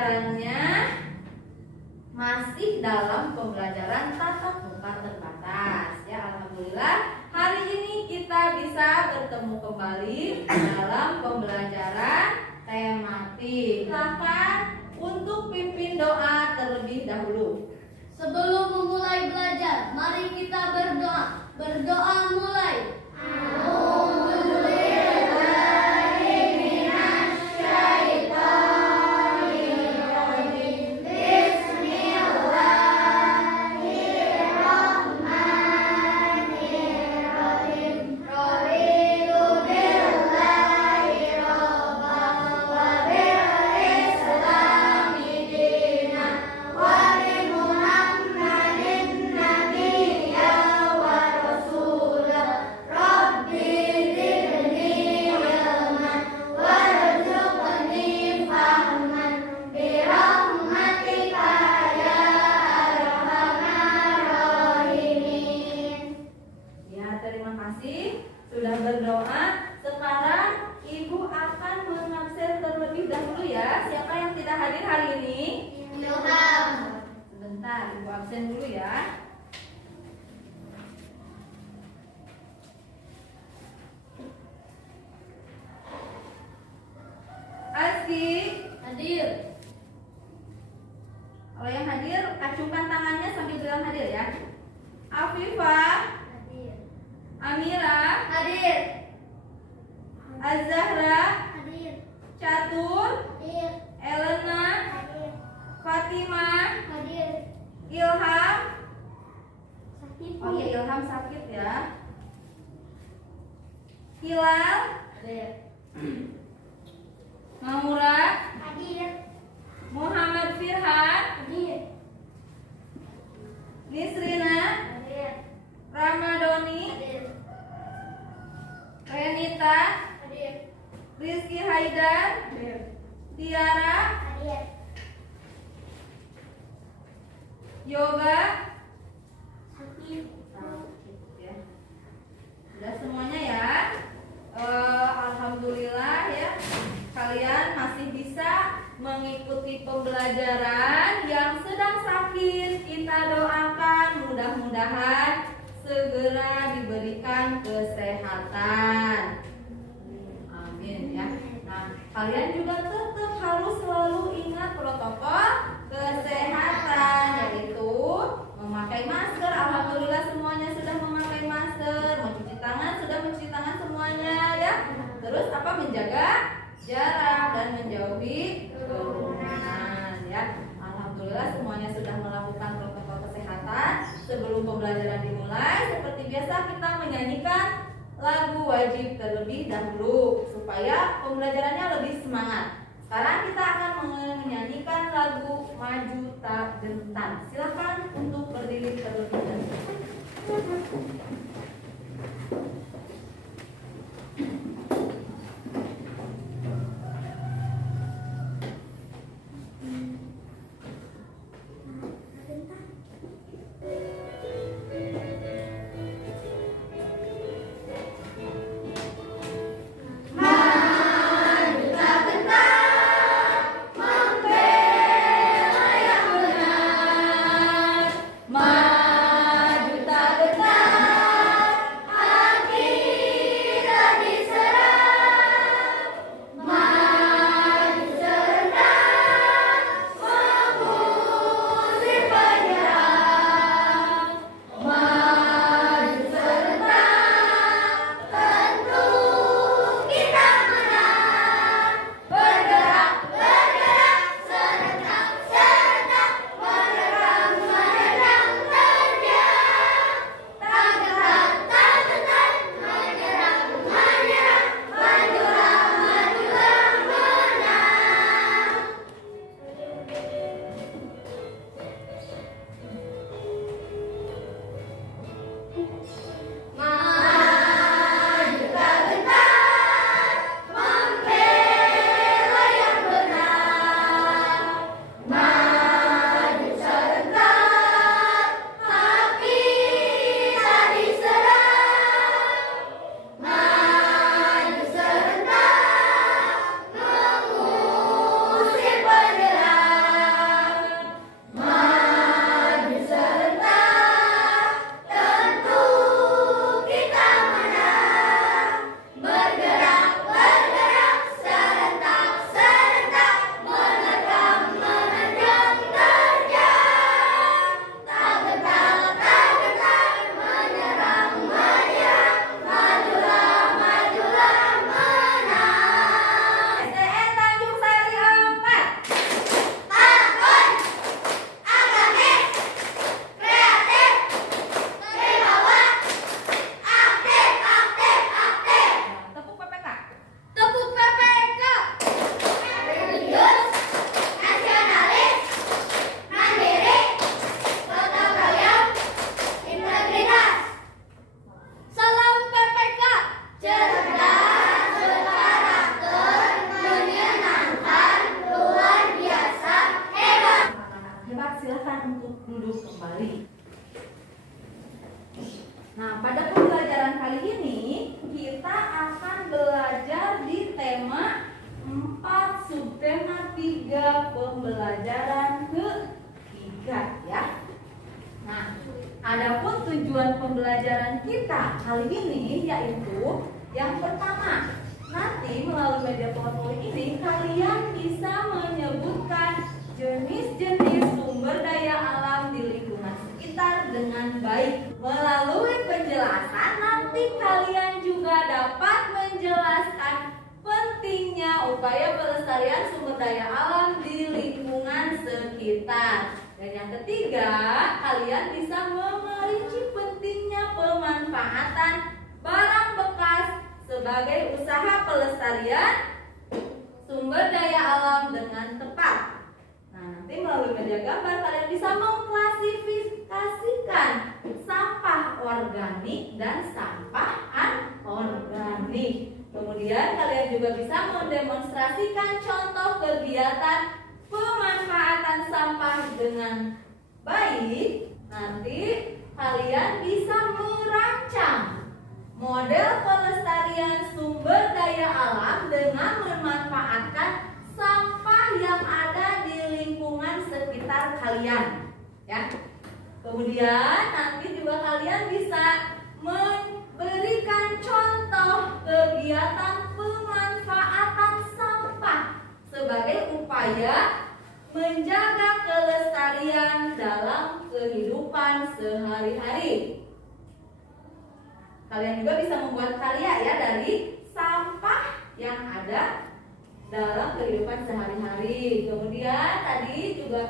pembelajarannya masih dalam pembelajaran tatap muka terbatas ya. Alhamdulillah hari ini kita bisa bertemu kembali dalam pembelajaran tematik. Silakan untuk pimpin doa terlebih dahulu. Sebelum memulai belajar, mari kita berdoa. Berdoa mulai. Sudah berdoa, sekarang Ibu akan mengabsen terlebih dahulu ya. Siapa yang tidak hadir hari ini? Ilham. Sebentar, Ibu absen dulu ya. Asik, Hadir. kalau yang hadir, acungkan tangannya sambil bilang hadir ya. Afifah, Hadir. Amira, Hadir. Az-Zahra, Hadir. Catur, Hadir. Elena, Hadir. Fatimah, Hadir. Ilham. Sakit. Oh ya, Ilham sakit ya. Hilal, Hadir. Maura, Hadir. Muhammad Firhan, Hadir. Nisrina, Hadir. Ramadoni, Hadir. Renita, Hadir. Rizky Haidar, Tiara, Hadir. Yoga. Sakit. Ya. Sudah semuanya ya. Alhamdulillah ya, kalian masih bisa mengikuti pembelajaran. Yang sedang sakit kita doakan mudah-mudahan segera diberikan kesehatan. Amin ya. Nah, kalian juga tetap harus selalu ingat protokol kesehatan, yaitu memakai masker. Alhamdulillah semuanya sudah memakai masker, mencuci tangan sudah mencuci tangan semuanya ya. Terus apa, menjaga jarak dan menjauhi kerumunan ya. Alhamdulillah semuanya sudah melakukan protokol kesehatan. Sebelum pembelajaran dimulai, seperti biasa kita menyanyikan lagu wajib terlebih dahulu supaya pembelajarannya lebih semangat. Sekarang kita akan menyanyikan lagu Maju Tak Gentar. Silakan untuk berdiri terlebih dahulu. Maju tak gentar, ketiga, pembelajaran ketiga ya. Nah, adapun tujuan pembelajaran kita kali ini yaitu yang pertama, nanti melalui media PowerPoint ini kalian bisa menyebutkan jenis-jenis sumber daya alam di lingkungan sekitar dengan baik. Melalui penjelasan nanti kalian juga dapat menjelaskan pentingnya upaya pelestarian sumber daya alam di lingkungan sekitar. Dan yang ketiga, kalian bisa memerinci pentingnya pemanfaatan barang bekas sebagai usaha pelestarian sumber daya alam dengan tepat. Nah, nanti melalui media gambar kalian bisa mengklasifikasikan sampah organik dan sampah anorganik. Kemudian kalian juga bisa mendemonstrasikan contoh kegiatan pemanfaatan sampah dengan baik. Nanti kalian bisa merancang model pelestarian sumber daya alam dengan memanfaatkan sampah yang ada di lingkungan sekitar kalian, ya. Kemudian nanti juga kalian bisa memberikan contoh kegiatan pemanfaatan sampah sebagai upaya menjaga kelestarian dalam kehidupan sehari-hari. Kalian juga bisa membuat karya ya dari sampah yang ada dalam kehidupan sehari-hari. Kemudian tadi juga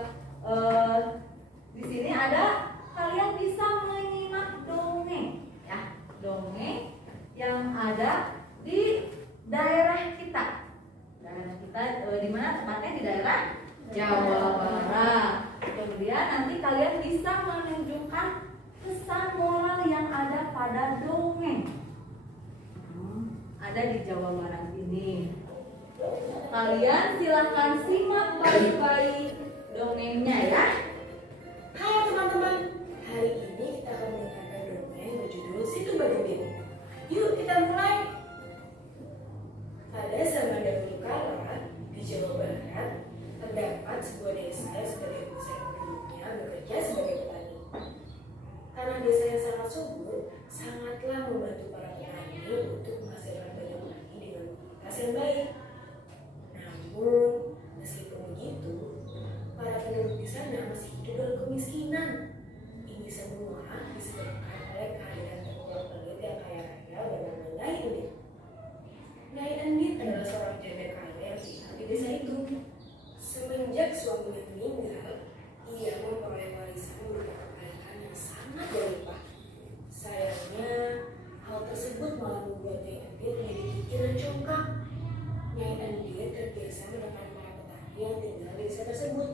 di sini ada kalian bisa menyimak dongeng ya, dongeng yang ada di daerah kita. Daerah kita di mana tempatnya? Di daerah Jawa Barat. Kemudian nanti kalian bisa menunjukkan pesan moral yang ada pada dongeng. Ada di Jawa Barat ini. Kalian silahkan simak baik-baik dongengnya ya. Hai teman-teman, hari ini kita akan mendengarkan dongeng berjudul Si Tumba-Tumbil. Yuk kita mulai. Pada zaman dahulu kala di Jawa Barat terdapat sebuah desa yang sebagai besar penduduknya bekerja sebagai petani. Tanah desa yang sangat subur sangatlah membantu para petani untuk menghasilkan banyak padi dengan kualitas yang baik. Namun, meskipun begitu, para penduduk di sana masih hidup dalam kemiskinan. Ini semua disebabkan oleh kehadiran tokoh pelit yang kaya raya bernama Nyai Endit. Nyai Endit adalah seorang janda kaya yang tinggal di desa itu. Semenjak suaminya meninggal, ia memperoleh warisan berupa kekayaan yang sangat berlimpah. Sayangnya, hal tersebut malah membuat Nyai Endit menjadi pikiran congkak. Nyai Endit terbiasa menekan para petani yang tinggal di desa tersebut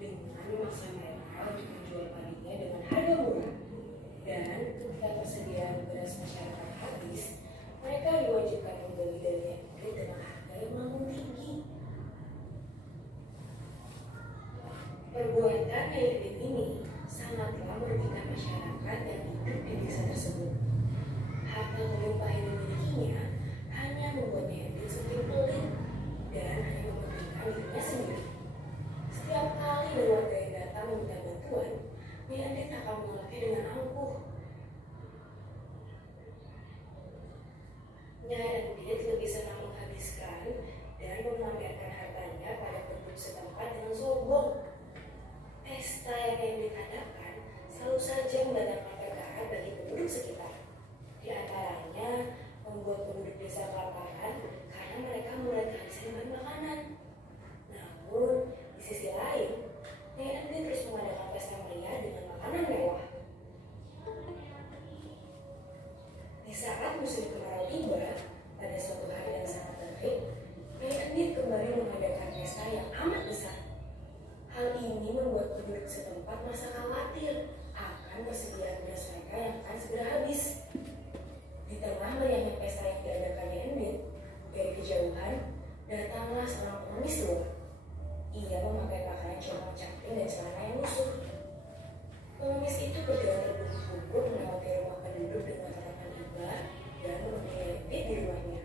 dengan memaksa mereka untuk menjual padinya dengan harga murah. Dan ketika persediaan beras masyarakat habis, mereka diwajibkan membeli dari Nyai Endit dengan harga yang melambung tinggi. Perbuatan Nyai Endit ini sangatlah merugikan masyarakat yang hidup di desa tersebut. Harta melimpah yang dimilikinya hanya membuat Nyai Endit semakin pelit dan hanya mementingkan dirinya sendiri. Setiap kali ada warga yang datang meminta bantuan, Nyai Endit akan menolaknya dengan angkuh. Nyai Endit lebih senang menghabiskan dan memamerkan hartanya pada penduduk setempat dengan sombong. Pesta yang Nyai Endit adakan selalu saja mendatangkan perkara bagi penduduk sekitar. Di antaranya membuat penduduk desa kelaparan karena mereka mulai kehabisan bahan makanan. Namun, di sisi lain, Nyai Endit terus mengadakan pesta meriah dengan makanan mewah. Di saat musim kemarau tiba, pada suatu hari yang sangat terik, Nyai Endit kembali mengadakan pesta yang amat besar. Hal ini membuat penduduk setempat merasa khawatir akan persediaan beras mereka yang akan segera habis. Di tengah meriahnya pesta yang diadakan Nyai Endit, dari kejauhan datanglah seorang pengemis tua. Ia memakai pakaian celana caping dan celana yang lusuh. Pengemis itu berjalan terbungkuk melewati rumah penduduk dengan tatapan iba dan menemui Nyai Endit di rumahnya.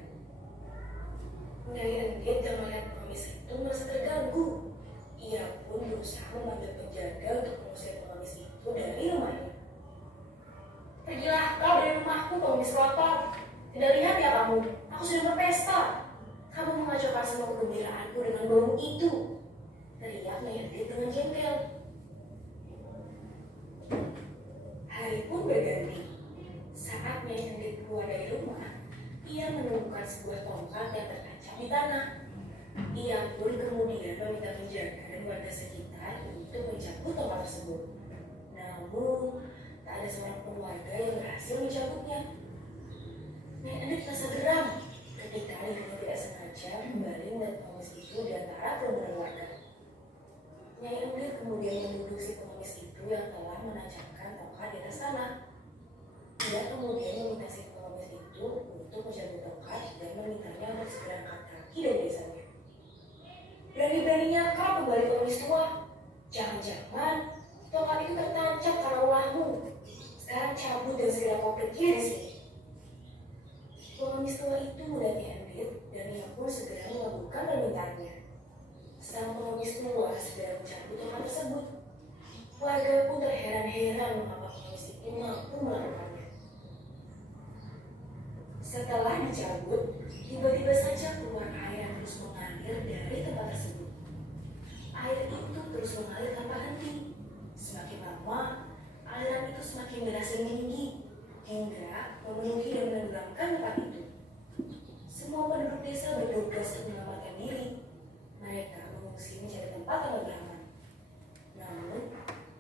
Nyai Endit yang melihat pengemis itu merasa terganggu. semua kegembiraanku dengan bau itu? Teriak Nyai Endit dengan jengkel. Hari pun berganti. Saat Nyai Endit keluar dari rumah, ia menemukan sebuah tongkat yang tertancap di tanah. Ia pun kemudian meminta penjaga dan warga sekitar untuk mencabut tongkat tersebut. Namun, tak ada seorang pun warga yang berhasil mencabutnya. Nyai Endit merasa geram ketika dirinya tidak sengaja kembali melihat pengemis itu di antara kerumunan warga. Nyai Endit kemudian menuduh si pengemis itu yang telah menancapkan tongkat di atas tanah. Dia kemudian meminta si pengemis itu untuk mencabut tongkat dan memintanya untuk segera angkat kaki dari desanya. Berani-beraninya kau kembali pengemis tua. Jangan-jangan tongkat itu tertancap karena ulahmu. Sekarang cabut dan segera kau pergi dari sini. Pengemis tua itu melihat Nyai Endit dan ia pun segera mengabulkan permintaannya. Sang pengemis tua segera mencabut tongkat tersebut. Warga pun terheran-heran mengapa pengemis itu mampu melakukannya. Setelah dicabut, tiba-tiba saja keluar air yang terus mengalir dari tempat tersebut. Air itu terus mengalir tanpa henti. Semakin lama, aliran itu semakin deras dan tinggi hingga memenuhi dan menenggelamkan tempat itu. Semua penduduk desa bergegas untuk menyelamatkan diri. Mereka mengungsi mencari tempat yang lebih aman. Namun,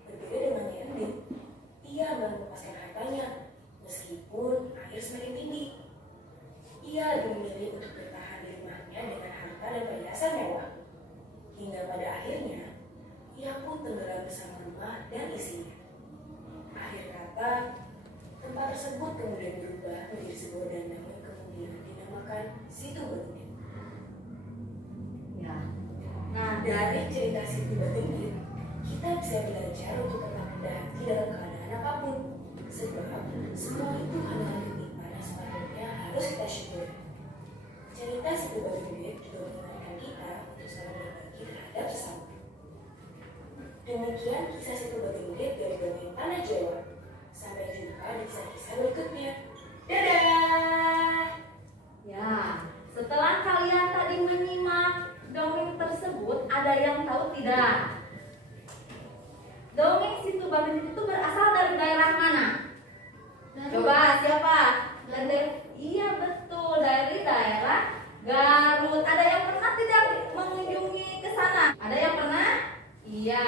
berbeda dengan Nyai Endit, ia baru melepaskan hartanya meskipun air semakin tinggi. Ia lebih memilih untuk bertahan di rumahnya dengan harta dan perhiasan mewah. Hingga pada akhirnya, ia pun tenggelam bersama rumah dan isinya. Akhir kata, tempat tersebut kemudian berubah menjadi sebuah danau yang kemudian dinamakan Situ Bagendit. Ya. Nah, Dari cerita Situ Bagendit, kita bisa belajar untuk tetap rendah hati dalam keadaan apapun. Sebab semua itu adalah titipan yang sepatutnya harus kita syukuri. Cerita Situ Bagendit juga mengingatkan kita untuk selalu berbagi terhadap sesama. Demikian kisah Situ Bagendit dari dongeng Tanah Jawa. Sampai jumpa di kisah-kisah berikutnya. Dadah! ya, setelah kalian tadi menyimak dongeng tersebut, ada yang tahu tidak? Dongeng Situ Bagendit itu berasal dari daerah mana? Coba siapa? Iya betul, dari daerah Garut. Ada yang pernah tidak mengunjungi ke sana? Ada yang pernah? Iya.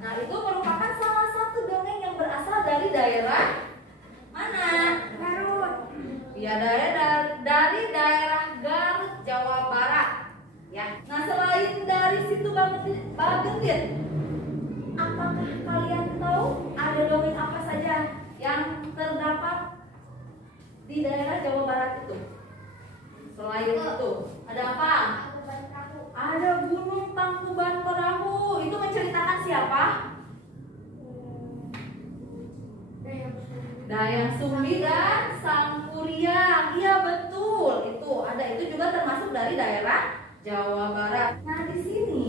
Nah, itu merupakan salah satu dongeng yang berasal dari daerah mana? Garut. Iya, dari daerah Garut, Jawa Barat. Ya. Nah, selain dari Situ Bagendit, apakah kalian tahu ada dongeng apa saja yang terdapat di daerah Jawa Barat itu? Selain itu, ada apa? Ada Gunung Tangkuban Perahu. Itu menceritakan siapa? Dayang Sumbi dan Sangkuriang. Iya betul. Itu juga termasuk dari daerah Jawa Barat. Nah, di sini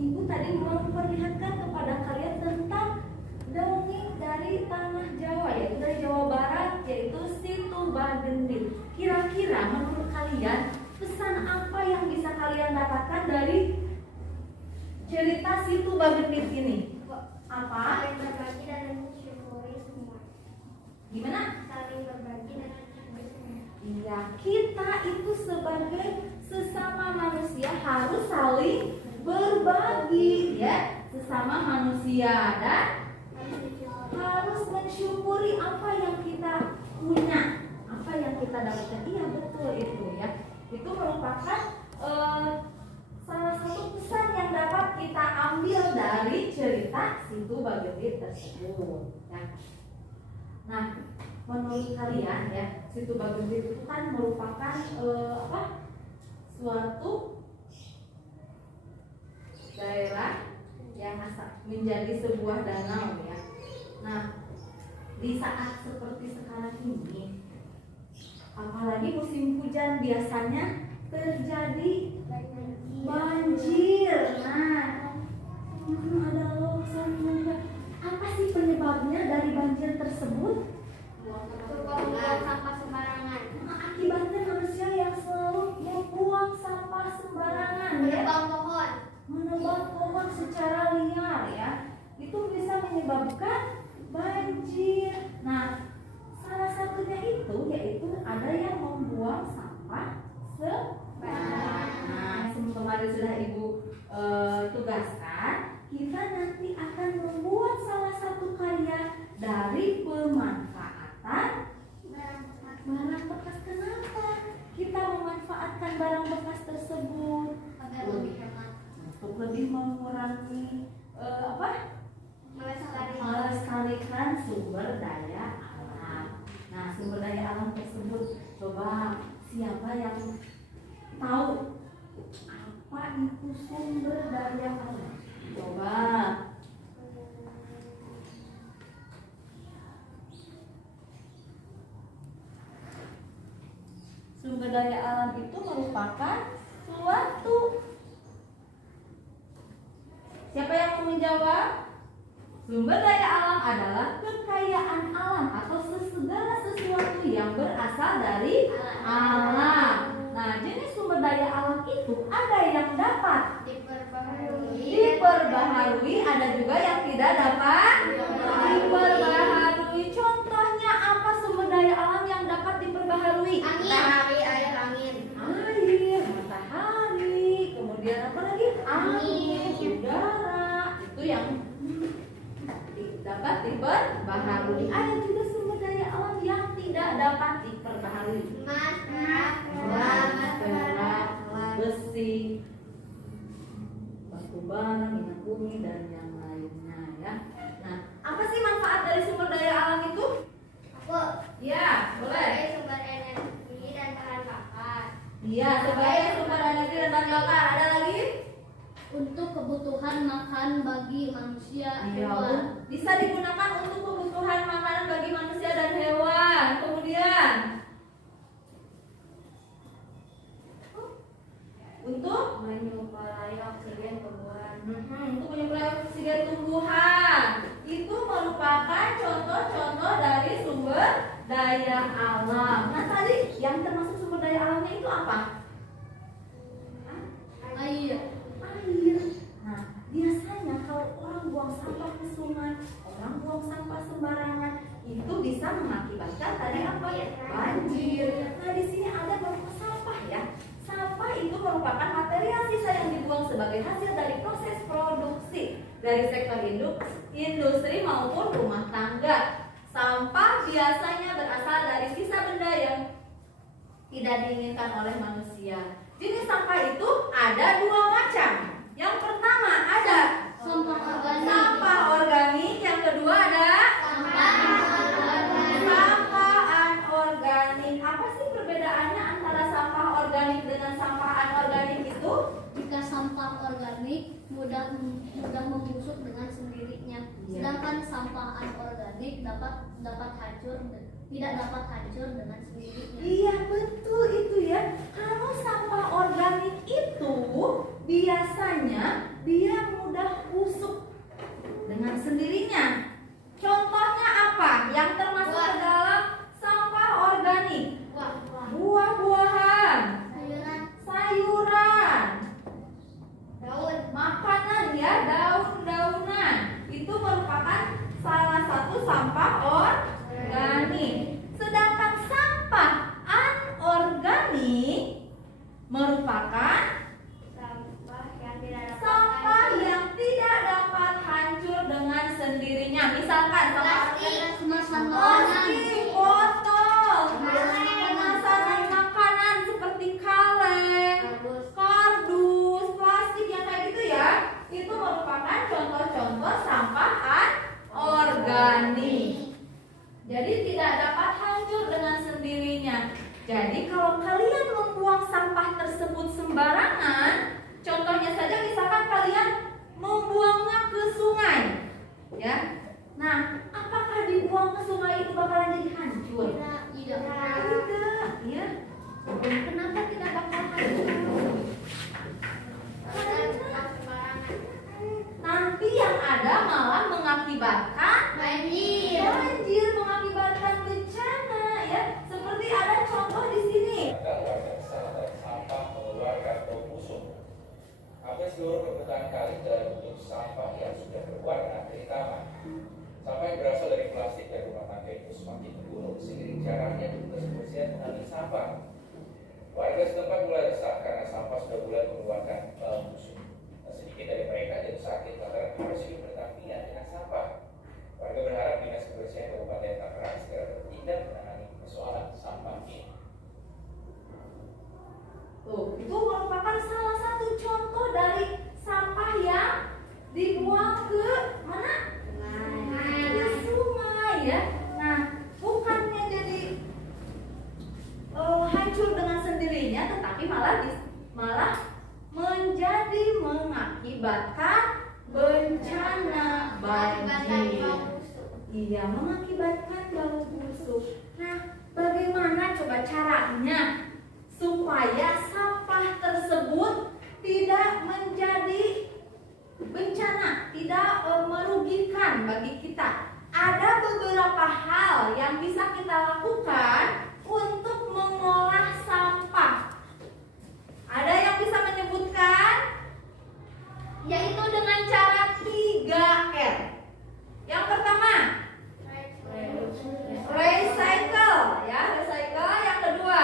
Ibu tadi memperlihatkan kepada kalian tentang dongeng dari tanah Jawa, yaitu dari Jawa Barat, yaitu Situ Bagendit. Kira-kira menurut kalian pesan apa yang bisa kalian dapatkan dari cerita Situ Bagendit ini? Apa? Saling berbagi dan mensyukuri semua. Gimana? Saling berbagi dan mensyukuri semua. Iya, kita itu sebagai sesama manusia harus saling berbagi, ya, sesama manusia, dan harus mensyukuri apa yang kita punya, apa yang kita dapatkan. Iya betul itu, ya. Itu merupakan salah satu pesan yang dapat kita ambil dari cerita Situ Bagendit tersebut, ya. Nah, menurut kalian, ya, Situ Bagendit itu kan merupakan suatu daerah yang menjadi sebuah danau, ya. Nah, di saat seperti sekarang ini, apalagi musim hujan, biasanya terjadi banjir. Nah, ada longsor juga. Apa sih penyebabnya dari banjir tersebut? Buang sampah sembarangan. Akibatnya manusia yang selalu membuang sampah sembarangan. kemarin sudah Ibu tugaskan, kita nanti akan membuat salah satu karya dari pemanfaatan barang bekas. Kenapa kita memanfaatkan barang bekas tersebut? Agar lebih hemat. Untuk lebih mengurangi melestarikan sumber daya alam. Nah, sumber daya alam tersebut, coba siapa yang tahu apa itu sumber daya alam? Coba. Sumber daya alam itu merupakan suatu. Siapa yang mau menjawab? Sumber daya alam adalah kekayaan alam atau segala sesuatu yang berasal dari alam. Nah, jenis sumber daya alam itu ada yang dapat diperbaharui, ada juga yang tidak dapat diperbaharui. Contohnya apa sumber daya alam yang dapat diperbaharui? Air, angin. Air, matahari, kemudian apa lagi? Angin, udara. Itu yang dapat diperbaharui. Ada juga sumber daya alam yang tidak dapat diperbaharui. Emas, Perak, besi, batu bara, minyak bumi, dan yang lainnya ya. Nah, apa sih manfaat dari sumber daya alam itu? Ya, boleh. Sumber energi dan bahan bakar. Iya, sebagai sumber energi dan bahan bakar. Ada lagi? Untuk kebutuhan makan bagi manusia, Iya, bisa digunakan untuk kebutuhan makanan bagi manusia dan hewan. Kemudian untuk menyuplai oksigen tumbuhan. untuk menyuplai oksigen tumbuhan. Itu merupakan contoh-contoh dari sumber daya alam. Nah, tadi yang termasuk sumber daya alamnya itu apa? Air. Air. Nah, biasanya kalau orang buang sampah ke sungai, orang buang sampah sembarangan, itu bisa mengakibatkan tadi apa? Banjir. Nah, di sini ada beberapa sampah ya. Sampah itu merupakan material sisa yang dibuang sebagai hasil dari proses produksi dari sektor industri maupun rumah tangga. Sampah biasanya berasal dari sisa benda yang tidak diinginkan oleh manusia. Jenis sampah itu ada dua macam. Yang pertama ada sampah organik, yang kedua ada sampah anorganik. Apa sih perbedaannya antara sampah organik dengan sampah anorganik itu? Jika sampah organik mudah membusuk dengan sendirinya, sedangkan sampah anorganik tidak dapat hancur dengan sendirinya. Iya, betul itu ya. Kalau sampah organik itu biasanya dia mudah busuk dengan sendirinya. Contohnya apa yang termasuk ke dalam sampah organik? Buah-buahan, sayuran, makanan ya, daun-daunan. Itu merupakan salah satu sampah organik. Sedangkan sampah anorganik merupakan sampah yang tidak dapat hancur dengan sendirinya. Misalkan sampah Kemasan plastik, botol, kemasan makanan seperti kaleng, kardus, plastik yang kayak gitu ya. Itu merupakan contoh-contoh sampah anorganik. Jadi tidak dapat hancur dengan sendirinya. Jadi kalau kalian membuang sampah tersebut sembarangan, contohnya saja misalkan kalian membuangnya ke sungai, ya. Nah, apakah dibuang ke sungai itu bakalan jadi hancur? Tidak, ya. Kenapa tidak bakal hancur? Karena nanti yang ada malah mengakibatkan banjir, mengakibatkan bencana, ya. Seperti ada contoh di sini. Sampah mengeluarkan bau busuk. Hampir seluruh permukaan kali dalam bentuk sampah yang sudah berwarna kehitaman. Sampah yang berasal dari plastik dan rumah tangga itu semakin menurun seiring jaraknya petugas kebersihan mengambil sampah. Warga setempat mulai resah karena sampah sudah mulai mengeluarkan bau busuk. Sedikit dari mereka jadi sakit lantaran harus hidup berdampingan dengan sampah. Warga berharap Dinas Kebersihan Kabupaten Tangerang segera bertindak menangani persoalan sampah ini. Tuh, itu merupakan salah satu contoh dari sampah yang dibuang ke mana? Ke sungai ya. Nah, bukannya jadi hancur dengan sendirinya, tetapi malah menjadi mengakibatkan bencana banjir. Iya, mengakibatkan bau busuk. Nah, bagaimana coba caranya supaya sampah tersebut tidak menjadi bencana, tidak merugikan bagi kita? Ada beberapa hal yang bisa kita lakukan untuk mengolah sampah. Ada yang bisa menyebutkan? Yaitu dengan cara 3R. Yang pertama, recycle ya, recycle. Yang kedua,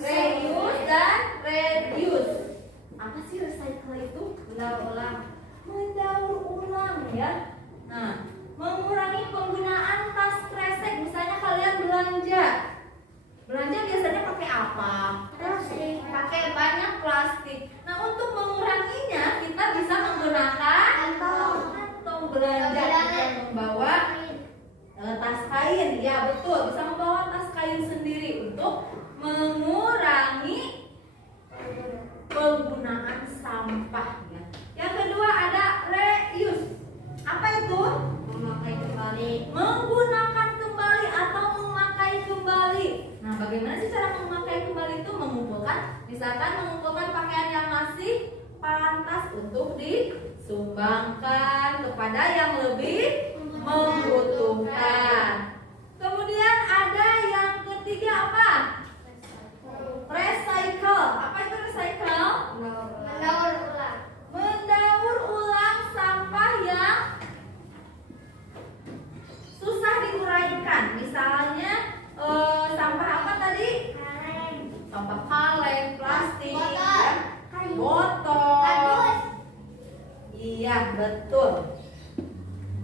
reuse dan reduce. Apa sih recycle itu? Mendaur ulang ya. Nah, mengurangi penggunaan tas kresek. Misalnya kalian belanja biasanya pakai apa? Plastik. Pakai banyak plastik. Nah, untuk menguranginya kita bisa menggunakan kantong belanja. Kita membawa tas kain. Ya, betul. Bisa membawa tas kain sendiri untuk mengurangi penggunaan sampahnya. Yang kedua ada reuse. Apa itu? Memakai kembali. Menggunakan kembali atau memakai kembali. Nah, bagaimana sih cara memakai kembali itu? Misalkan mengumpulkan pakaian yang masih pantas untuk disumbangkan kepada yang lebih membutuhkan. Kemudian ada yang ketiga apa? Recycle. Apa itu recycle? Mendaur ulang sampah yang susah diuraikan. Misalnya sampah apa tadi? Sampah kaleng, plastik, botol. Iya, betul.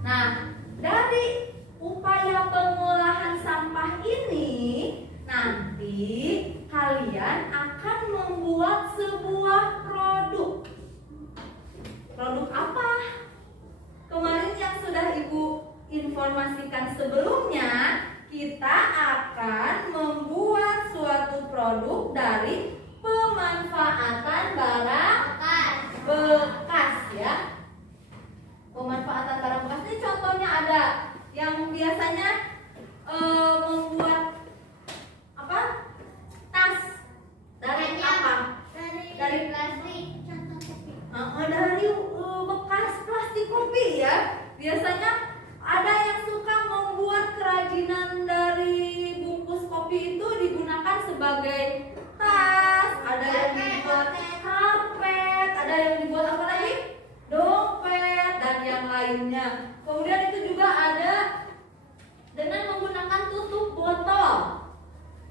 Nah, dari upaya pengolahan sampah ini nanti kalian akan membuat sebuah produk. Produk apa? Kemarin yang sudah Ibu informasikan sebelumnya, kita akan membuat suatu produk dari pemanfaatan barang bekas ya. Pemanfaatan barang bekas ini contohnya ada yang biasanya membuat apa? Tas dari apa? Dari plastik. Dari bekas plastik kopi ya. Biasanya ada yang suka membuat kerajinan dari bungkus kopi itu digunakan sebagai tas, ada yang dibuat karpet, ada yang dibuat apa lagi? Dompet dan yang lainnya. Kemudian itu juga ada dengan menggunakan tutup botol,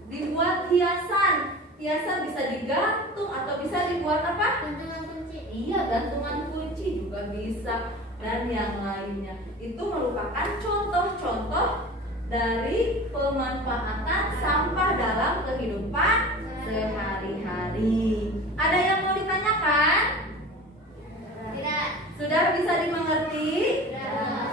dibuat hiasan. Hiasan bisa digantung atau bisa dibuat apa? Gantungan kunci. Iya, gantungan kunci juga bisa dan yang lainnya. Itu merupakan contoh-contoh dari pemanfaatan sampah dalam kehidupan sehari-hari. Ada yang mau ditanyakan? Tidak. Sudah bisa dimengerti? Tidak.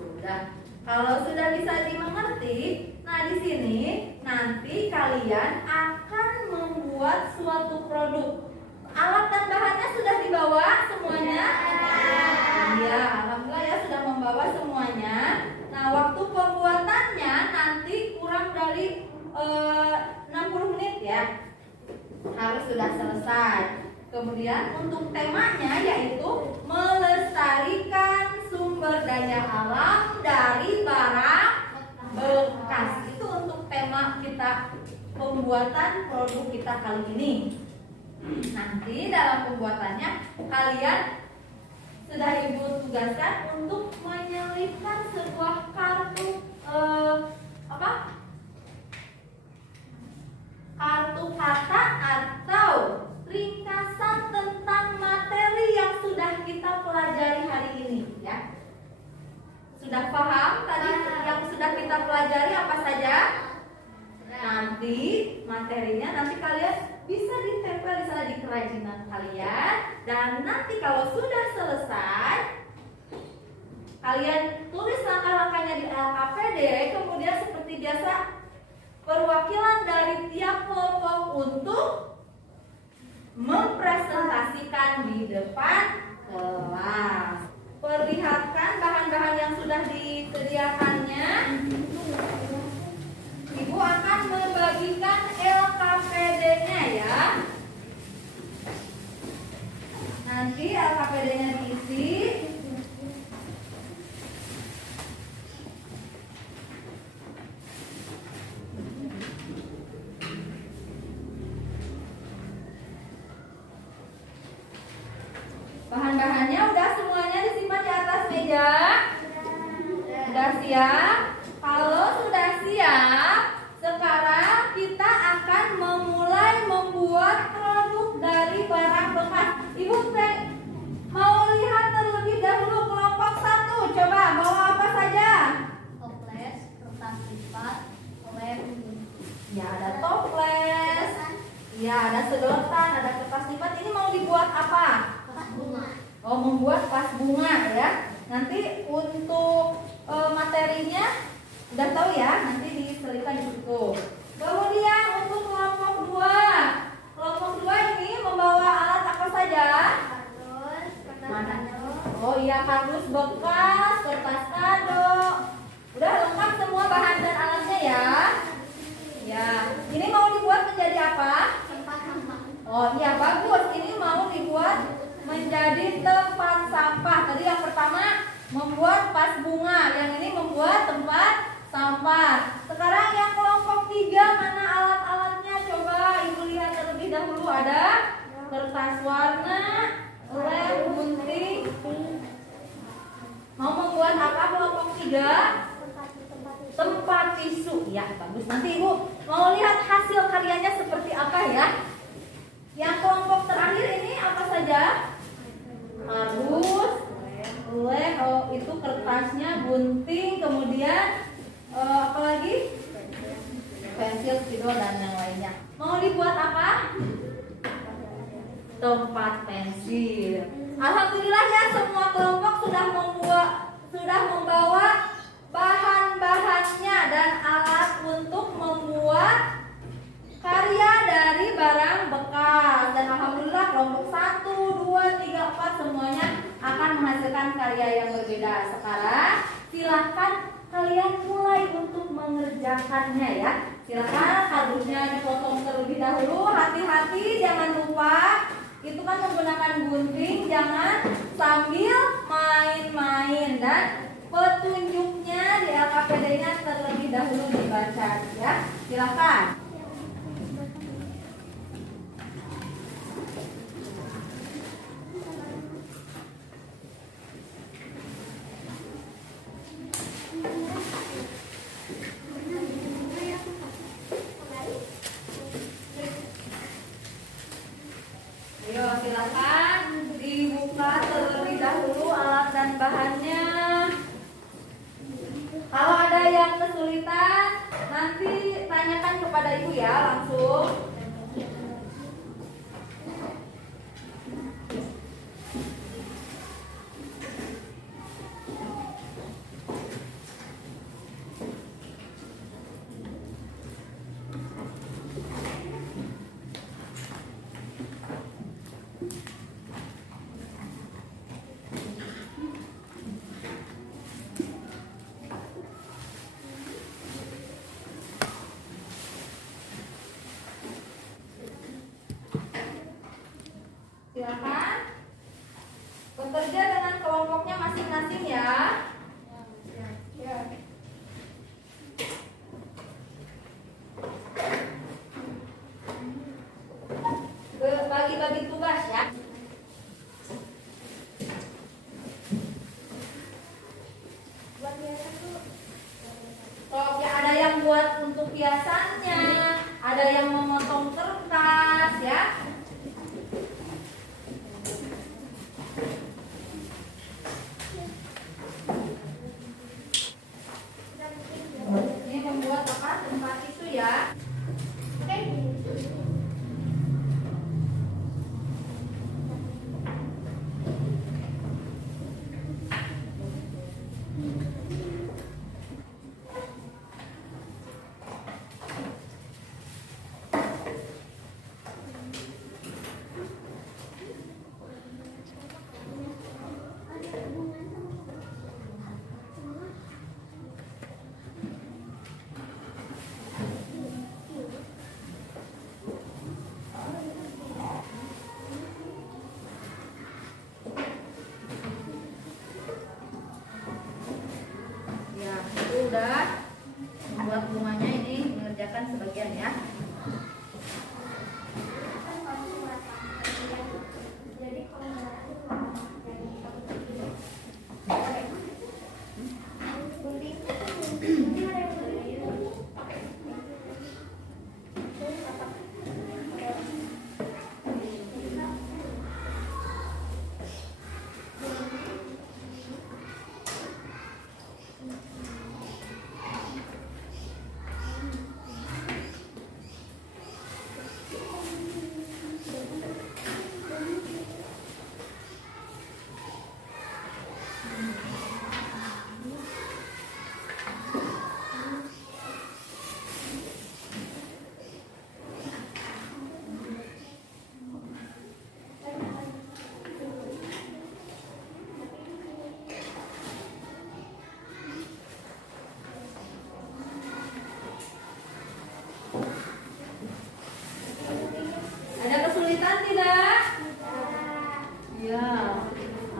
Sudah. Kalau sudah bisa dimengerti, nah di sini nanti kalian akan membuat suatu produk. Alat dan bahannya sudah dibawa semuanya? Iya, alhamdulillah ya sudah membawa semuanya. Nah, waktu pembuatannya nanti kurang dari 60 menit ya. Harus sudah selesai. Kemudian untuk temanya yaitu melestarikan sumber daya alam dari barang bekas. Itu untuk tema kita pembuatan produk kita kali ini. Nanti dalam pembuatannya kalian sudah Ibu tugaskan untuk menyelipkan sebuah kartu kartu kata atau ringkasan tentang materi yang sudah kita pelajari hari ini ya. Sudah paham tadi yang sudah kita pelajari apa saja? Nanti materinya nanti kalian bisa ditempel di sana di kerajinan kalian, dan nanti kalau sudah selesai kalian tulis langkah-langkahnya di LKPD. Kemudian seperti biasa perwakilan dari tiap kelompok untuk mempresentasikan di depan kelas. Perlihatkan bahan-bahan yang sudah disediakannya. Ibu akan membagikan LKPD-nya ya. Nanti LKPD-nya diisi. Bahan-bahannya udah semuanya disimpan di atas meja. Sudah siap? Kalau sudah siap, sekarang kita akan memulai membuat produk dari barang bekas. Ibu mau lihat terlebih dahulu kelompok 1. Coba bawa apa saja? Toples, kertas lipat, lem. Ya, ada toples. Ya, ada sedotan, ada kertas lipat. Ini mau dibuat apa? Bunga. Oh, membuat vas bunga ya. Nanti untuk materinya udah tahu ya, nanti diselipkan di situ. Kemudian untuk kelompok 2. Kelompok 2 ini membawa alat apa saja? Kardus, kertas Mana? kado. Oh iya, kardus bekas, kertas kado. Udah lengkap semua bahan dan alatnya ya. Ya, ini mau dibuat menjadi apa? Tempat sampah. Oh iya, bagus. Ini mau dibuat menjadi tempat sampah. Tadi yang pertama membuat vas bunga, yang ini membuat tempat sampah. Sekarang yang kelompok 3, mana alat-alatnya? Coba Ibu lihat terlebih dahulu. Ada kertas warna, lem, gunting. Mau membuat apa kelompok 3? Tempat tisu. Ya, bagus. Nanti Ibu mau lihat hasil karyanya seperti apa ya. Yang kelompok terakhir ini apa saja? Kardus, lem, oh itu kertasnya, gunting, kemudian apa lagi? Pensil, spidol dan yang lainnya. Mau dibuat apa? Tempat pensil. Alhamdulillah ya, semua kelompok sudah membawa bahan-bahannya dan alat untuk membuat karya dari barang bekas. Dan alhamdulillah kelompok 1, 2, 3, 4 semuanya akan menghasilkan karya yang berbeda. Sekarang silahkan kalian mulai untuk mengerjakannya ya. Silahkan kardusnya dipotong terlebih dahulu. Hati-hati, jangan lupa itu kan menggunakan gunting, jangan sambil main-main. Dan petunjuknya di LKPD-nya terlebih dahulu dibaca ya. Silahkan. Ayo silakan dibuka terlebih dahulu alat dan bahannya. Kalau ada yang kesulitan nanti tanyakan kepada ibu ya langsung. Silakan bekerja dengan kelompoknya masing-masing ya. Bagi-bagi tugas ya. Kalau ada yang buat untuk hiasannya, ada yang memotong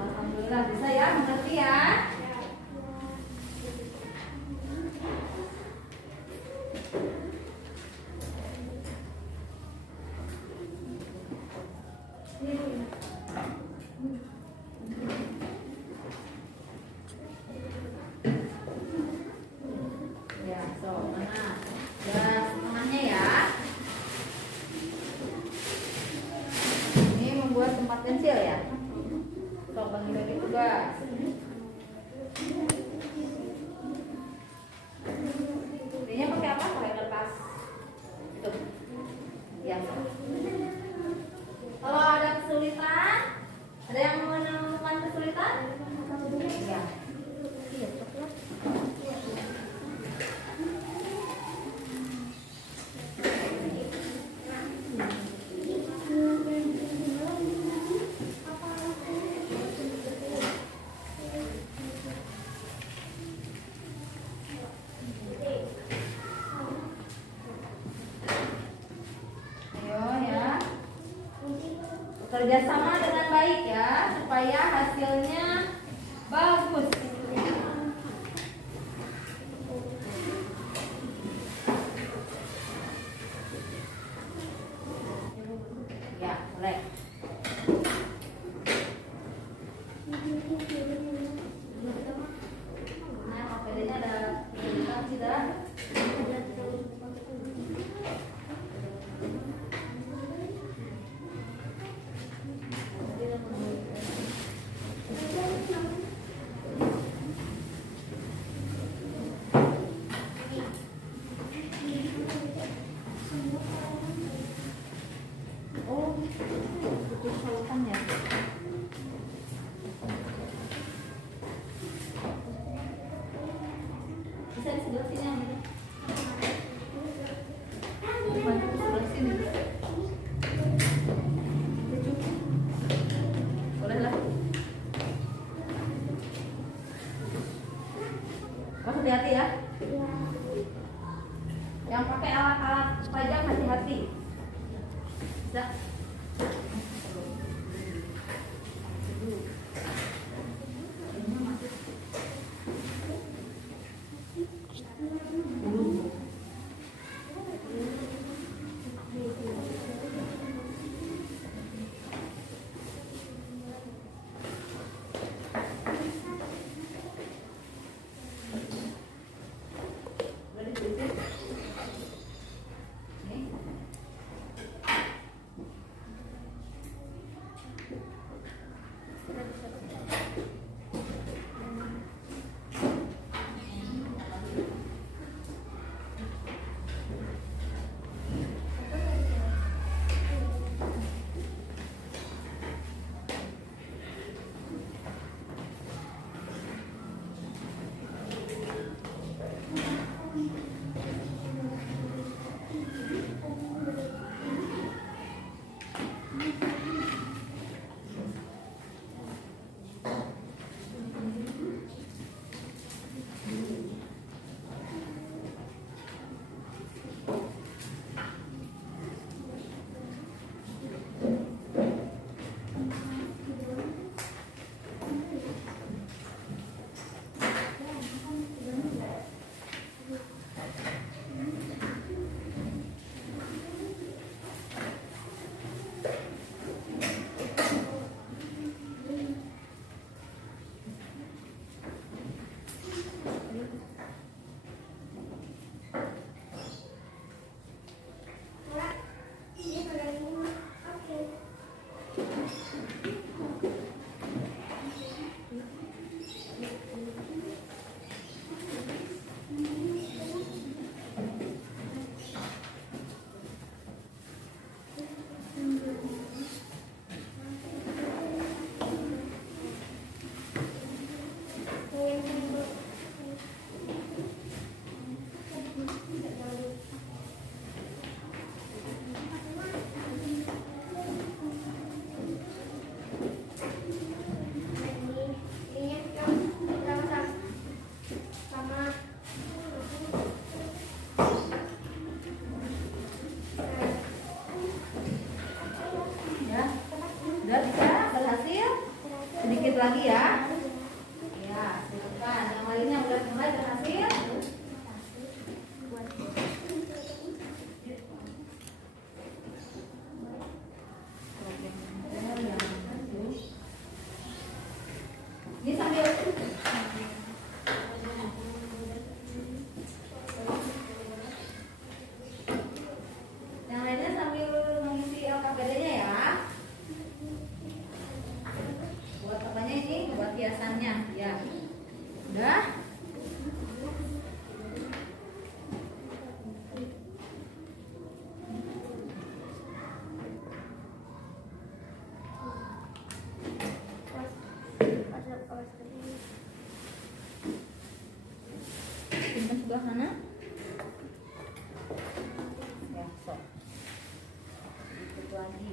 Alhamdulillah bisa ya, mengerti ya. Ya, so mana? Ya, setengahnya ya. Ini membuat tempat pensil ya. So, bagi-bagi tugas. Ini pakai apa? Pakai kertas. Itu. Ya. Kalau ada kesulitan, ada yang menemukan kesulitan? Ya. Ayo ya. Bekerja sama dengan baik ya, supaya hasilnya bagus. Ya, boleh. Nah, OPD-nya ada kesulitan tidak? Oh, putus solutannya. Bisa di sebelah sini yang ini. Bukan di sebelah sini. Boleh lah. Oh, hati-hati ya. Yang pakai alat-alat pajak hati-hati. Bisa. sedikit lagi ya. Ya, silakan. Yang lainnya udah mulai berhasil. Ini sambil yang lainnya sambil mengisi LKPD-nya ya. Buat apanya ini? Buat hiasannya. Ya. Udah? Pindah sebelah sana. Ya, sok. Ikut lagi.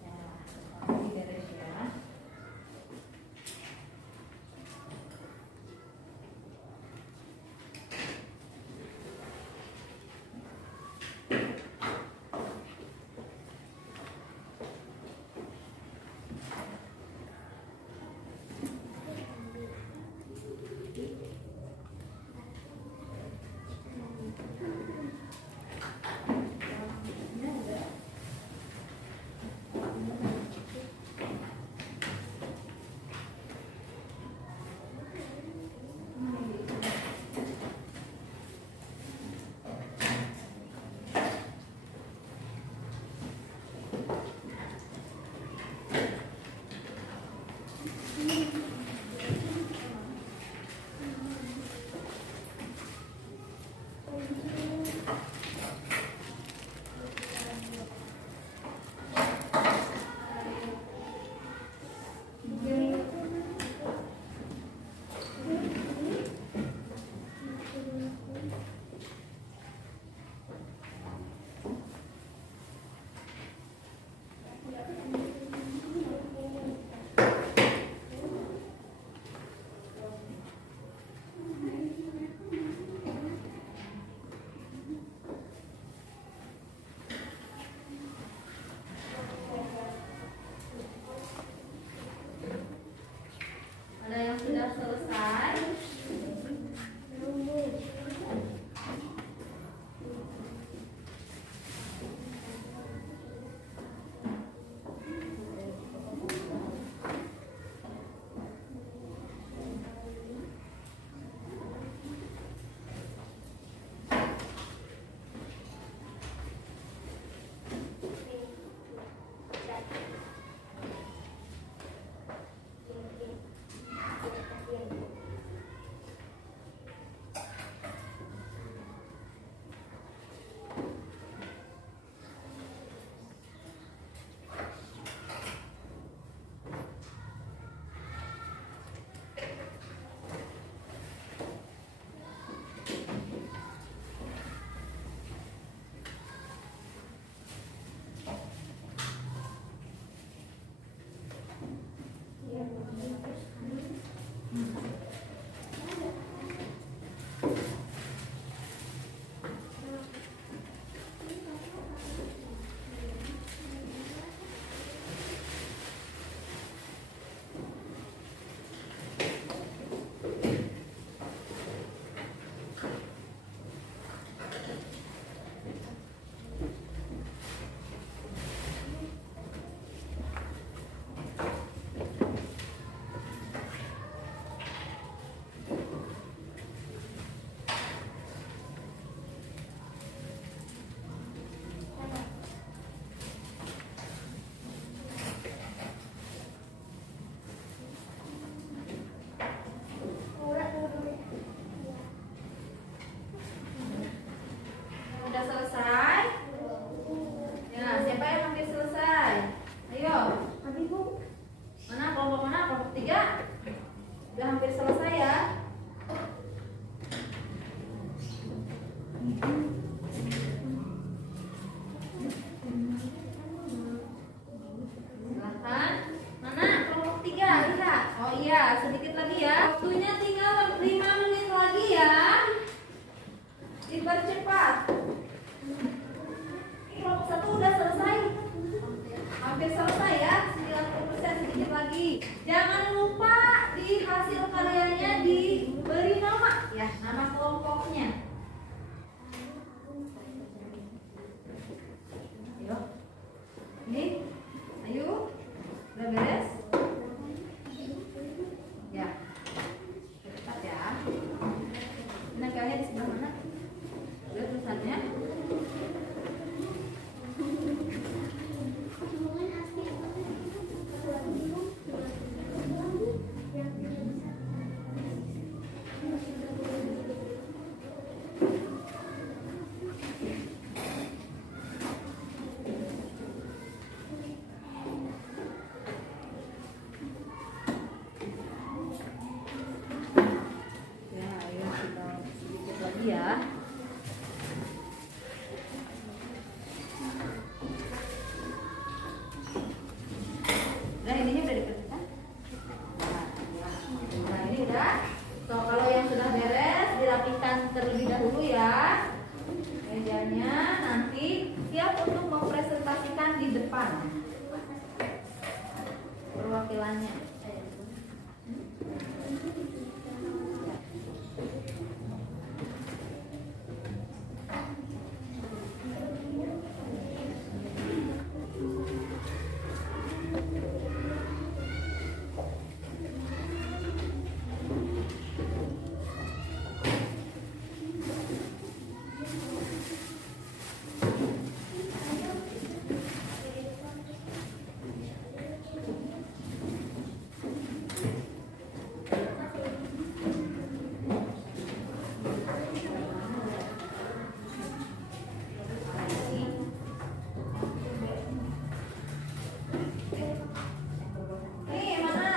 Ya, ini beres ya. Ya, nama kelompoknya. Ayo. Ini. Ayo. Udah beres? Ya. Cepat ya. Ini kalian di sebelah mana? Lihat tulisannya. Ya, ayo kita sedikit lagi ya. Nah, ininya udah dikerjakan. Nah, ini udah. So, kalau yang sudah beres dirapikan terlebih dahulu ya. Mejanya nanti siap untuk mempresentasikan di depan. Perwakilannya. Nih, mana?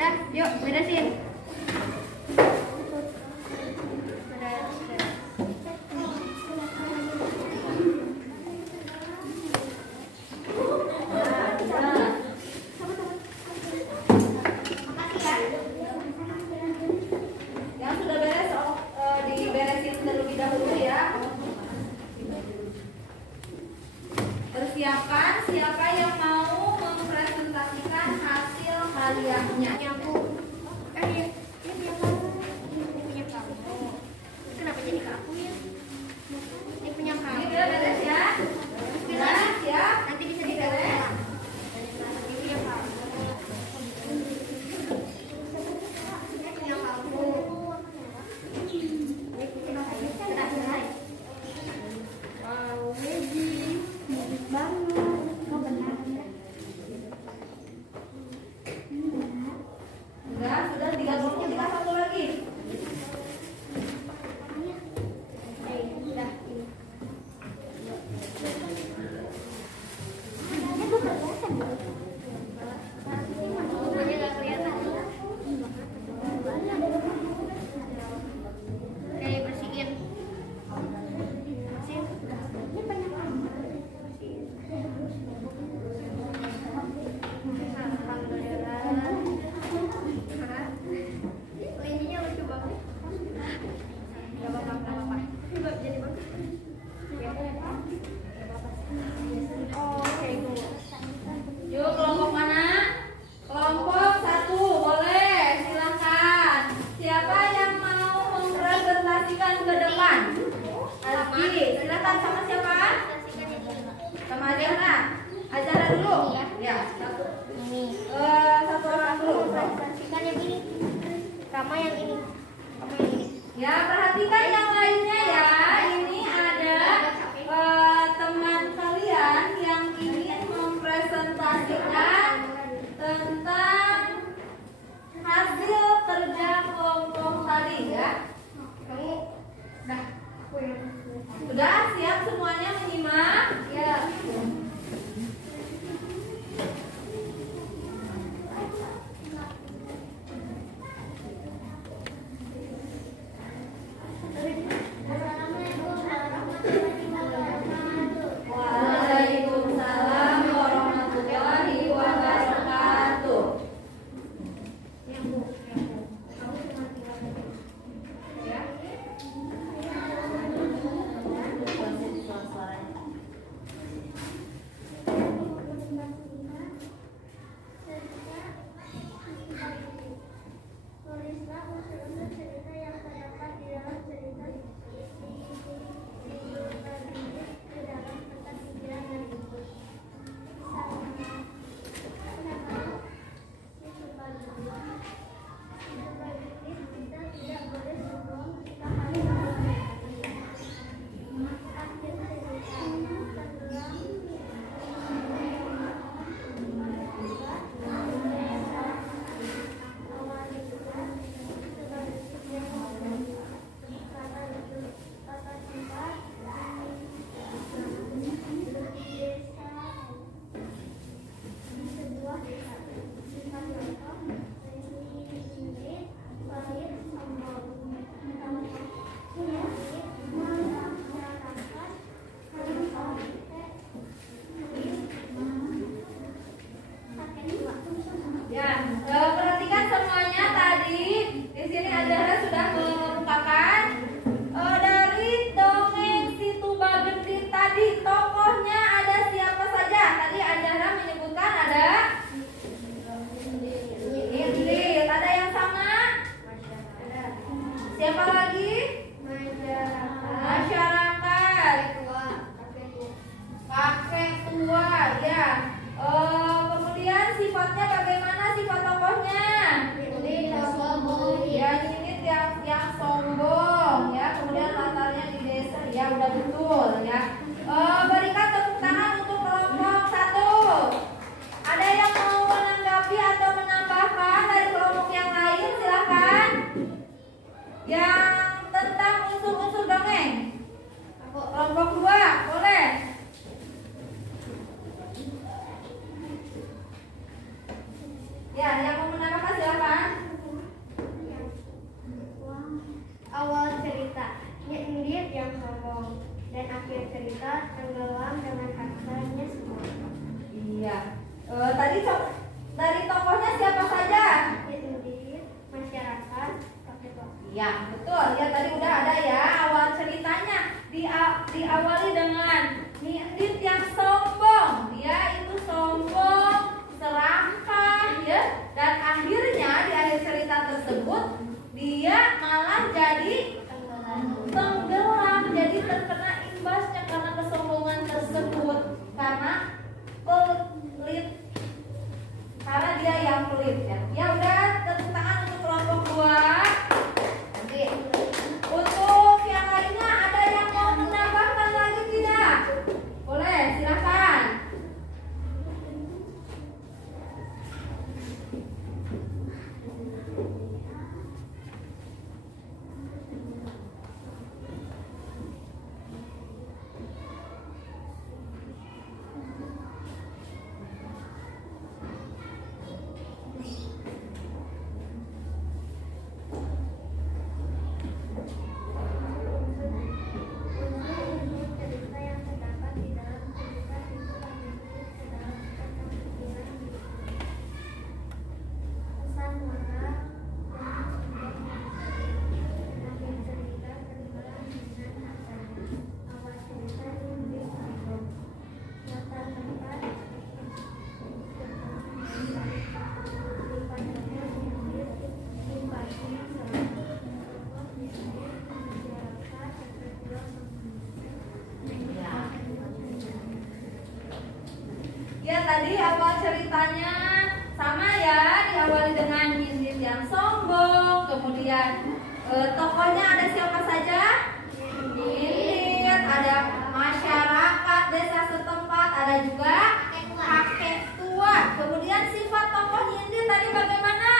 Dah, yuk beresin. Yang sudah beres diberesin terlebih dahulu ya. Persiapan siapa yang mau mempresentasikan hasil karyanya. Ini punya kamu. Kenapa jadi ke aku ya? Ini punya Ini kamu. udah beres ya. Beres ya. Nanti bisa Ini dibawa. beres. Ini punya kamu. Ini punya kamu. Ini punya kamu. Wow, Maggie. Bagus banget. Oh, benar. udah betul ya. Berikan tepuk tangan untuk kelompok 1. Ada yang mau menanggapi atau menambahkan dari kelompok yang lain? Silakan. Yang tentang unsur-unsur dongeng. Kelompok 2, boleh. Ya, yang mau menambahkan silakan. Awal cerita, Nyendit yang sombong, dan akhir cerita tenggelam dengan hartanya semua. Iya. Tadi dari tokohnya siapa saja? Nyendit, masyarakat, kakek. Iya, betul. Ya tadi udah ada ya awal ceritanya. Diawali dengan Nyendit yang sombong. Dia itu sombong, serakah ya. Dan akhirnya di akhir cerita tersebut dia malah jadi tenggelam, jadi terkena imbasnya karena kesombongan tersebut, karena pelit, karena dia yang pelit ya. Ya udah, tepuk tangan untuk kelompok 2. Nanti untuk yang lainnya ada yang mau menambahkan lagi tidak? Boleh, silakan. Cerita yang terdapat di dalam cerita itu menyebut ke dalam keterampilan pesan moral dan akhir cerita tenggelam dengan hartanya. Awal cerita Nyendit sombong, latar tempat lipatannya Nyendit simpati selama tokoh Nyendit masyarakat kedua Ya tadi awal ceritanya sama ya, diawali dengan Nyendit yang sombong, kemudian tokohnya ada siapa saja? Nyendit, ada masyarakat desa setempat, ada juga kakek tua. Kemudian sifat tokoh Nyendit tadi bagaimana?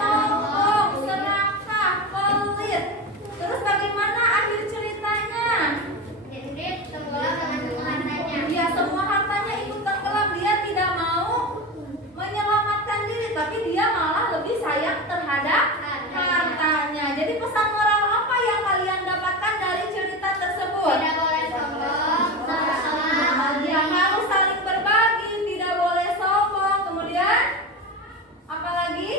Sombong, serakah, pelit. Terus bagaimana akhir ceritanya? Nyendit tenggelam dengan hartanya. Dia semua hartanya ikut tenggelam. Dia tidak mau menyelamatkan diri, tapi dia malah lebih sayang terhadap hartanya. Jadi pesan moral apa yang kalian dapatkan dari cerita tersebut? Tidak boleh sombong, sama-sama. Dia harus saling berbagi, tidak boleh sombong. Kemudian apa lagi?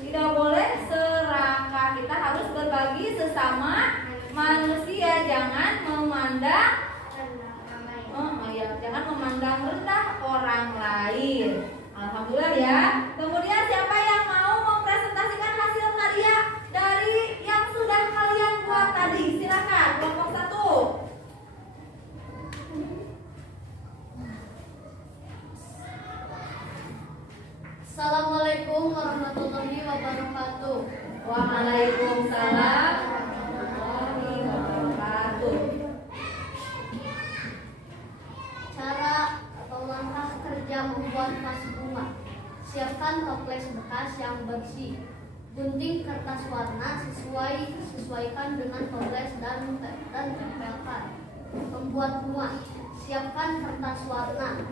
Tidak boleh serakah. Kita harus berbagi sesama manusia, jangan memandang jangan memandang rendah orang lain. Alhamdulillah ya. Kemudian siapa yang mau mempresentasikan hasil karya dari yang sudah kalian buat tadi? Silakan kelompok 1. Assalamualaikum warahmatullahi wabarakatuh. Waalaikumsalam warahmatullahi wabarakatuh. Cara atau langkah kerja membuat vas bunga. Siapkan toples bekas yang bersih. Gunting kertas warna sesuaikan dengan toples dan tempelkan. Membuat bunga. Siapkan kertas warna.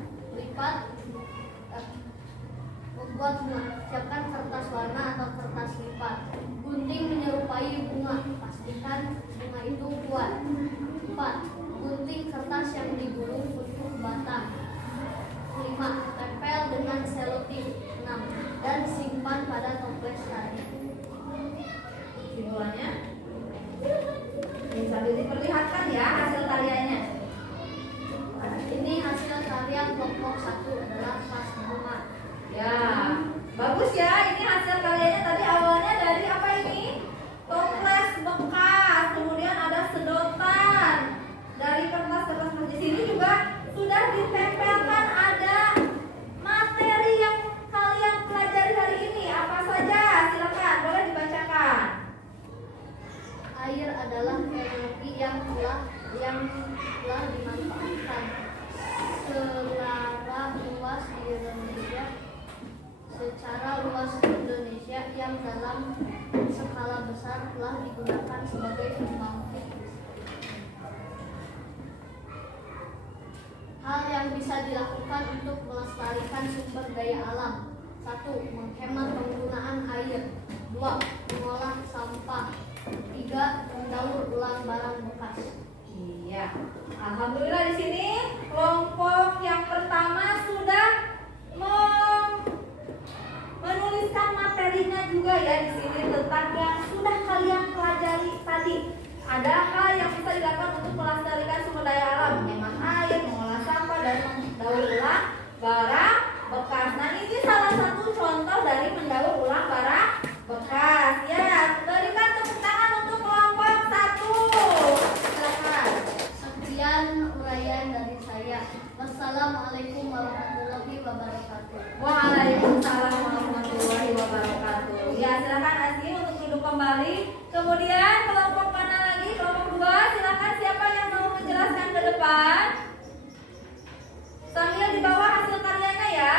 Membuat bunga. Siapkan kertas warna atau kertas lipat. Gunting menyerupai bunga. Pastikan bunga itu kuat. 4. Gunting kertas yang digulung untuk batang. 5. Tempel dengan selotip. 6. Dan simpan pada toples tadi. Simpulannya ini sambil diperlihatkan ya hasil karyanya. Ini hasil karya kelompok 1 adalah vas bunga. Ya, bagus ya. Ini hasil karyanya tadi awalnya dari apa ini? Toples bekas, kemudian ada sedotan, yang telah dimanfaatkan secara luas di Indonesia yang dalam skala besar telah digunakan sebagai pembangkit. Hal yang bisa dilakukan untuk melestarikan sumber daya alam: 1. Menghemat penggunaan air. 2. Mengolah sampah. 3. Mendaur ulang barang bekas. Iya, alhamdulillah di sini kelompok yang pertama sudah menuliskan materinya juga ya di sini tentang yang sudah kalian pelajari tadi. Ada hal yang bisa dilakukan untuk melestarikan sumber daya alam, menghemat air, mengolah sampah, dan mendaur ulang barang bekas. Nah, ini salah satu contoh dari mendaur ulang barang bekas. Ya, berikan tepuk tangan untuk kelompok 1. Silakan. Sekian uraian dari saya. Wassalamualaikum warahmatullahi wabarakatuh. Waalaikumsalam warahmatullahi wabarakatuh. Ya, silakan Asyi untuk duduk kembali. Kemudian kelompok mana lagi? Kelompok 2. Silakan siapa yang mau menjelaskan ke depan? Sambil dibawa hasil karyanya ya.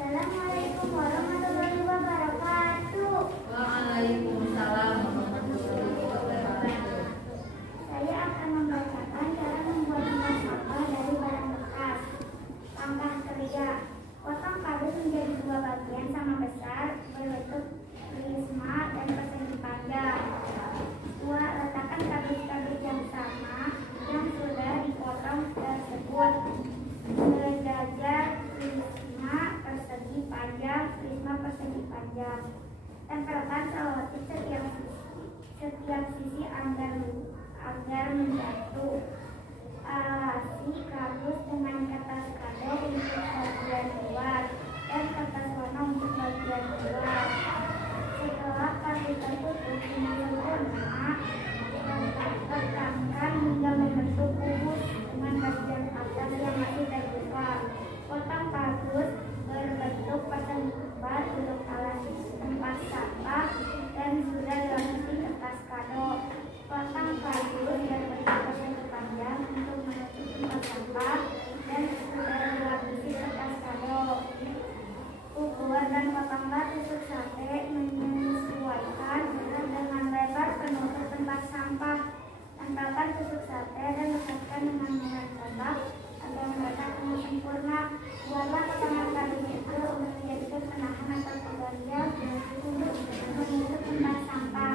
Assalamualaikum warahmatullahi wabarakatuh. Waalaikumsalam warahmatullahi wabarakatuh. Saya akan membacakan cara membuat tempat sampah dari barang bekas. Langkah kerja: potong kardus menjadi 2 bagian sama besar berbentuk prisma dan persegi panjang. 2. Letakkan kardus-kardus yang sama yang sudah dipotong tersebut sejajar prisma persegi panjang, prisma persegi panjang. Tempelkan selotip setiap sisi agar menjatuh. Alasi kardus dengan kertas kado untuk bagian luar dan kertas warna untuk bagian luar. Setelah kardus tertutup dengan sempurna, tekankan hingga membentuk kubus dengan bagian atas yang masih terbuka. Potong kardus berbentuk persegi lebar untuk alas tempat sampah dan sudah dilapisi kertas kado. Potong kardus berbentuk persegi panjang untuk menutup tempat sampah dan sudah dilapisi kertas kado. Ukur dan potonglah tusuk sate menyesuaikan dengan lebar penutup tempat sampah. Tempelkan tusuk sate dan lekatkan dengan menembak agar mereka penuh sempurna. Buatlah potongan kardus itu untuk menjadikan penahan atau penggantian untuk menutup tempat sampah.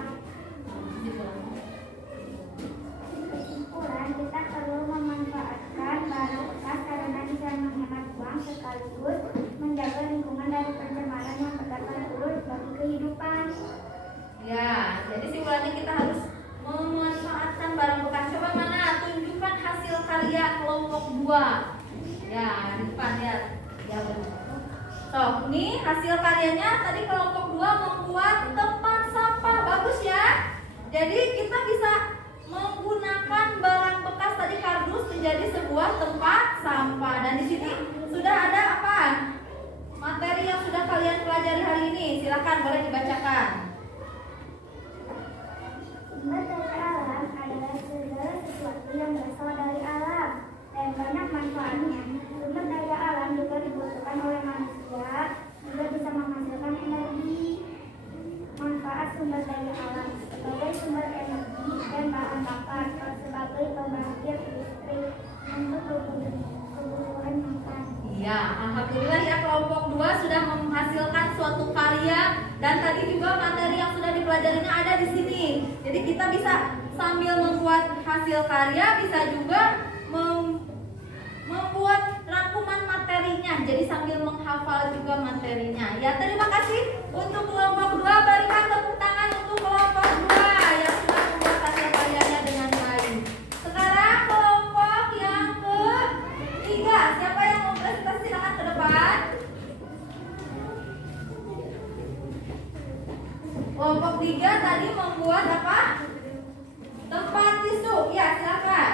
Kesimpulan, kita perlu memanfaatkan barang bekas karena bisa menghemat uang sekaligus menjaga lingkungan dari pencemaran yang berdampak buruk bagi kehidupan. Ya, jadi simpulannya kita harus memanfaatkan barang bekas. Coba mana tunjukkan hasil karya kelompok 2. Ya, di depan ya. Ya benar. Toh, ini hasil karyanya tadi kelompok 2 membuat tempat sampah. Bagus ya. Jadi kita bisa menggunakan barang bekas tadi kardus menjadi sebuah tempat sampah. Dan di sini sudah ada apa? Materi yang sudah kalian pelajari hari ini. Silakan boleh dibacakan. Sumber daya alam adalah segala sesuatu yang berasal dari alam dan banyak manfaatnya. Sumber daya alam juga dibutuhkan oleh manusia, juga bisa menghasilkan energi. Manfaat sumber daya alam sebagai sumber energi dan bahan bakar, sebagai pembangkit listrik untuk kebutuhan makan. Iya, alhamdulillah ya kelompok 2 sudah menghasilkan suatu karya dan tadi juga materi yang sudah dipelajarinya ada di sini. Jadi kita bisa sambil membuat hasil karya bisa juga membuat rangkuman materinya. Jadi sambil menghafal juga materinya. Ya, terima kasih untuk kelompok 2. Berikan tepuk tangan untuk kelompok 2 yang sudah membuat hasil karyanya dengan baik. Sekarang kelompok yang ketiga. Siapa yang mau presentasi silakan ke depan. Kelompok 3 tadi membuat apa? Tempat tisu. Ya, silakan.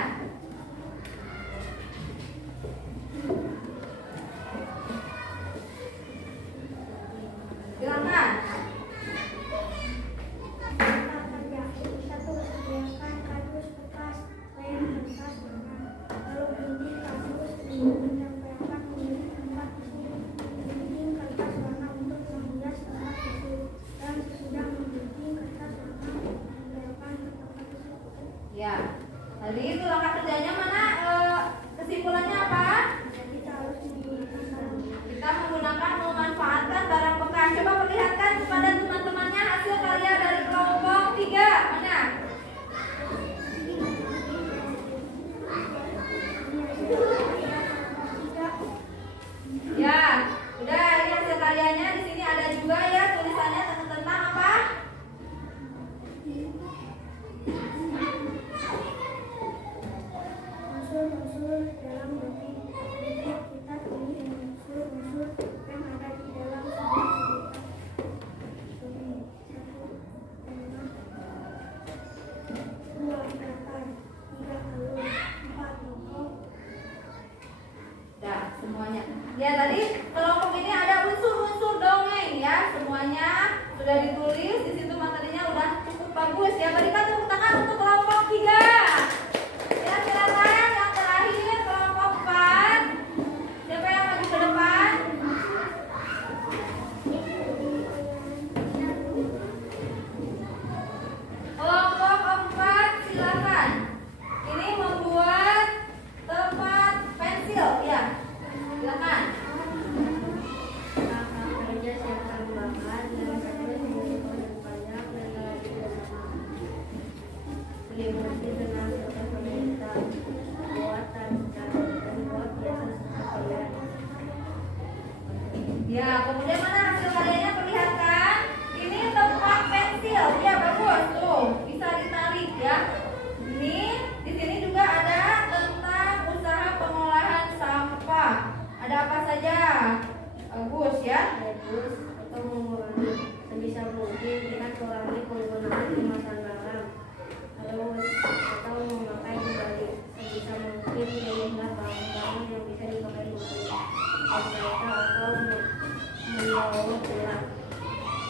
sudah ditulis di situ materinya udah cukup bagus ya. Berikan tepuk tangan untuk kelompok 3. Ya, silakan yang terakhir kelompok 4. Siapa yang maju ke depan? Kelompok 4 silakan. Ini membuat tempat pensil ya. Silakan. Kerja siapkan bahan dan kerja yang banyak dan lagi bersama. Selimuti dengan serta pemerintah buat dan buat biasa sekalian. Ya, kemudian mana hasil karyanya perlihatkan? Ini tempat pensil. Ya, bagus tuh. Bisa ditarik ya. Ini di sini juga ada tentang usaha pengolahan sampah. Ada apa saja? Bagus ya. Bagus atau mengurangi sebisa mungkin kita kurangi penggunaan kemasan garam atau memakai kembali sebisa mungkin pilihlah bahan-bahan yang bisa dipakai kembali atau membawa pulang.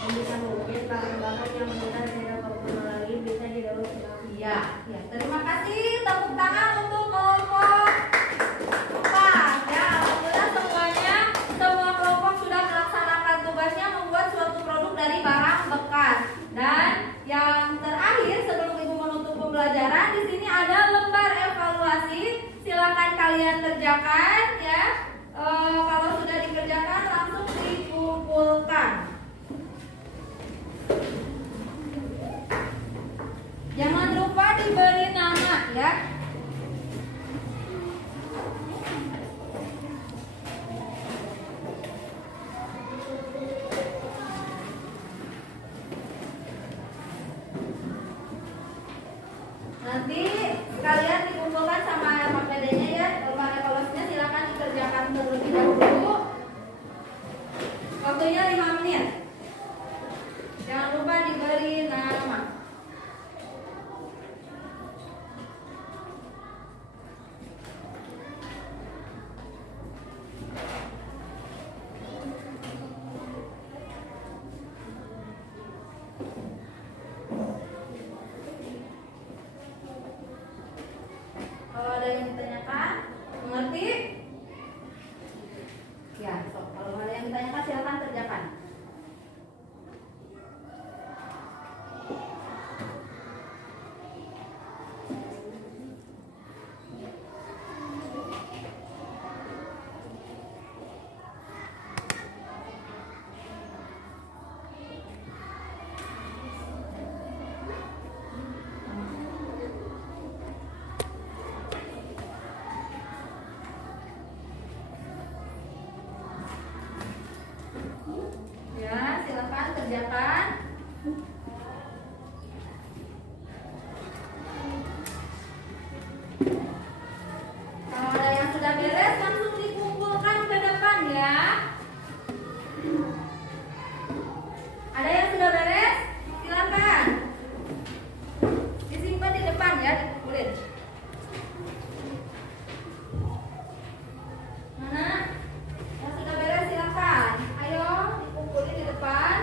Sebisa mungkin bahan-bahan yang sudah tidak berguna lagi bisa didaur ulang. Iya, ya. Terima kasih. Tepuk tangan untuk kelompok 4 ya. Alhamdulillah semuanya, semua kelompok sudah melaksanakan tugasnya membuat suatu produk dari barang bekas. Dan yang terakhir sebelum Ibu menutup pembelajaran, di sini ada lembar evaluasi. Silakan kalian kerjakan ya. Kalau sudah dikerjakan langsung dikumpulkan. Jangan lupa diberi nama ya. Nanti kalian dikumpulkan sama Pak PD-nya ya. Lembar evaluasinya silakan dikerjakan terlebih dahulu. Waktunya 5 menit. Jangan lupa diberi nama. Kalau ada yang ditanyakan, mengerti? Ya, kalau ada yang ditanyakan silakan kerjakan. Ya, silakan kerjakan. Kalau ada yang sudah beres langsung dikumpulkan ke depan ya. Ada yang sudah beres? Silakan. Disimpan di depan ya, dikumpulin. Mana? Yang sudah beres silakan. Ayo dikumpulin di depan.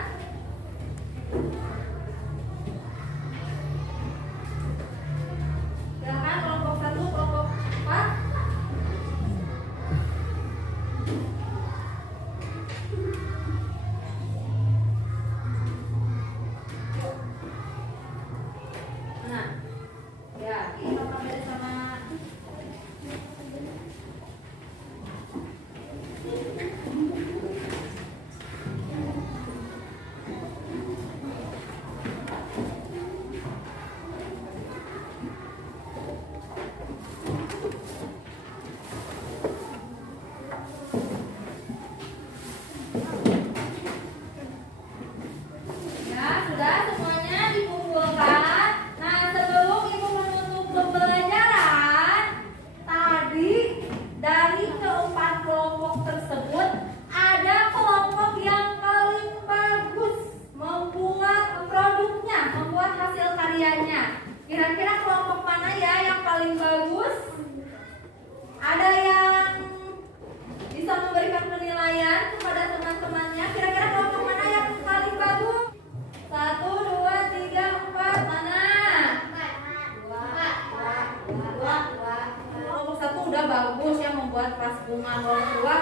rumah orang tua,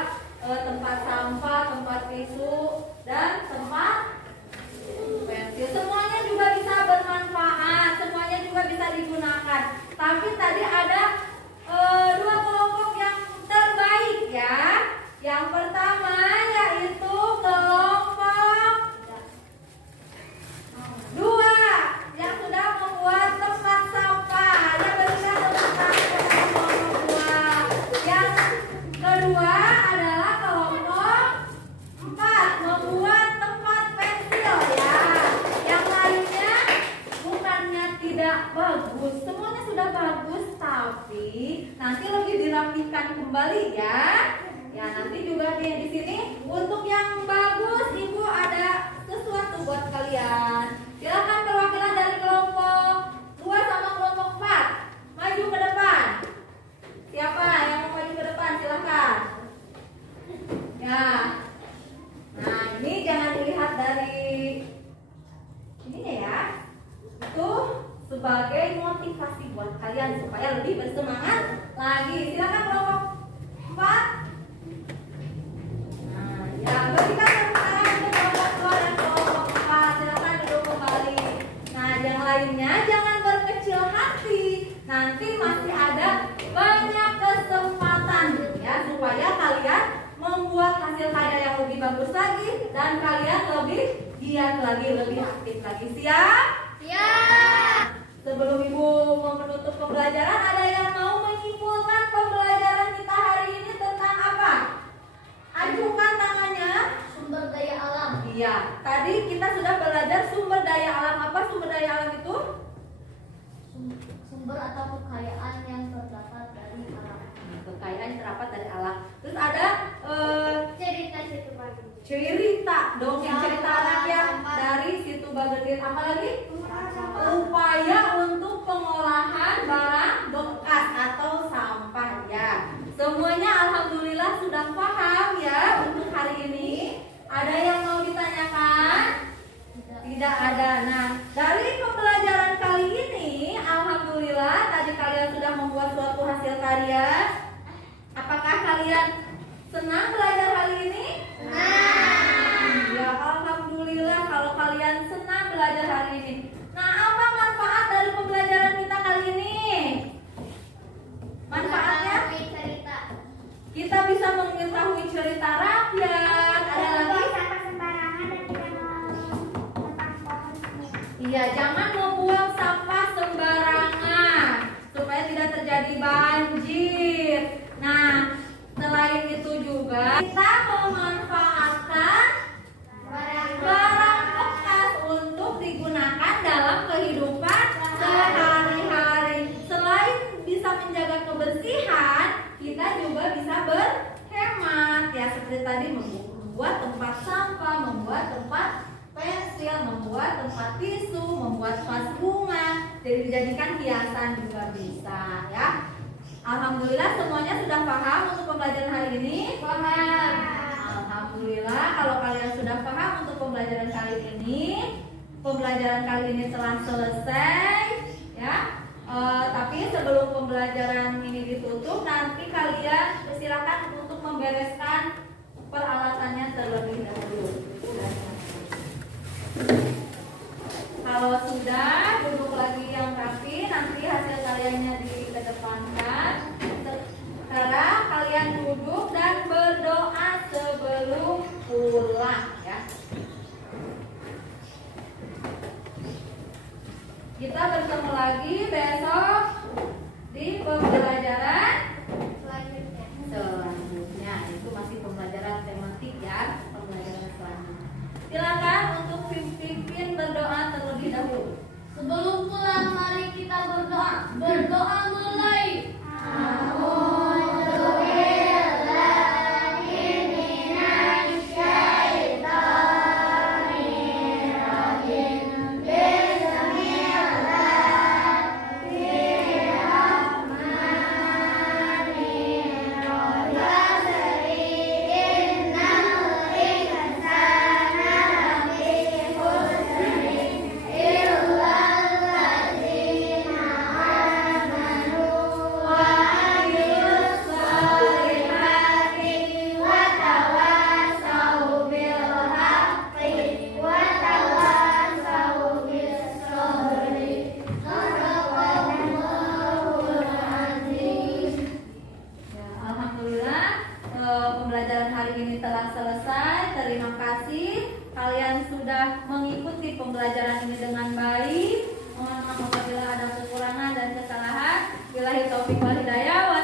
tempat sampah, tempat tisu, dan tempat pensil. Semuanya juga bisa bermanfaat, semuanya juga bisa digunakan. Tapi tadi ada dua kelompok yang terbaik ya. Yang pertama yaitu kelompok dua yang sudah membuat tempat sampah. Ya, berikan tepuk tangan kepada kelompok dua. Yang kedua adalah kelompok 4 membuat tempat pensil ya. Yang lainnya bukannya tidak bagus, semuanya sudah bagus, tapi nanti lebih dirapikan kembali ya. Ya, nanti juga di sini untuk yang bagus Ibu ada sesuatu buat kalian. Silakan perwakilan dari kelompok 2 sama kelompok 4 maju ke depan. Siapa yang mau maju ke depan? Silakan. Ya. Nah, ini jangan dilihat dari ininya ya. Itu sebagai motivasi buat kalian supaya lebih bersemangat lagi. Silakan kelompok 4. Nah, ya, berikan tepuk tangan untuk kelompok 2 dan kelompok 4. Silakan duduk kembali. Nah, yang lainnya jangan berkecil hati. Nanti masih ada banyak kesempatan ya supaya kalian membuat hasil karya yang lebih bagus lagi dan kalian lebih giat lagi, lebih aktif lagi. Siap? Siap. Sebelum Ibu menutup pembelajaran, ada yang mau menyimpulkan pembelajaran kita hari ini tentang apa? Ajukan tangannya. Sumber daya alam. Iya, tadi kita sudah belajar sumber daya alam. Apa sumber daya alam itu? Sumber atau kekayaan yang terdapat dari alam. Kekayaan yang terdapat dari alam. Terus ada Cerita situ pagi. cerita dongeng cerita rakyat dari situ Bagendit. Apa lagi? Upaya untuk pengolahan barang bekas atau sampah ya. Semuanya alhamdulillah sudah paham ya untuk hari ini. Ada yang mau ditanyakan? Tidak ada. Nah, dari pembelajaran kali ini alhamdulillah tadi kalian sudah membuat suatu hasil karya. Apakah kalian senang belajar hari ini? Ya, alhamdulillah kalau kalian senang belajar hari ini. Nah, apa manfaat dari pembelajaran kita kali ini? Manfaatnya? Cerita. Kita bisa mengetahui cerita rakyat. Ada lagi? Sampah sembarangan dan tidak menebang pohon. Iya, jangan membuang sampah sembarangan supaya tidak terjadi banjir. Nah, selain itu juga kita memanfaatkan barang bekas untuk digunakan dalam kehidupan sehari-hari. Selain bisa menjaga kebersihan, kita juga bisa berhemat ya, seperti tadi membuat tempat sampah, membuat tempat pensil, membuat tempat tisu, membuat vas bunga, jadi dijadikan hiasan juga bisa ya. Alhamdulillah semuanya sudah paham untuk pembelajaran hari ini? Paham. Alhamdulillah kalau kalian sudah paham untuk pembelajaran kali ini. Pembelajaran kali ini telah selesai ya. Tapi sebelum pembelajaran ini ditutup, nanti kalian silakan untuk membereskan peralatannya terlebih dahulu. Kalau sudah, duduk lagi yang rapi. Nanti hasil karyanya dikedepankan. Sekarang kalian duduk dan berdoa sebelum pulang ya. Kita bertemu lagi besok di pembelajaran selanjutnya. Itu masih pembelajaran tematik ya, pembelajaran selanjutnya. Silakan untuk pimpin berdoa terlebih dahulu. Sebelum pulang, mari kita berdoa. Berdoa mulai. pembelajaran ini dengan baik. Mohon maaf apabila ada kekurangan dan kesalahan. Billahi taufiq wal hidayah.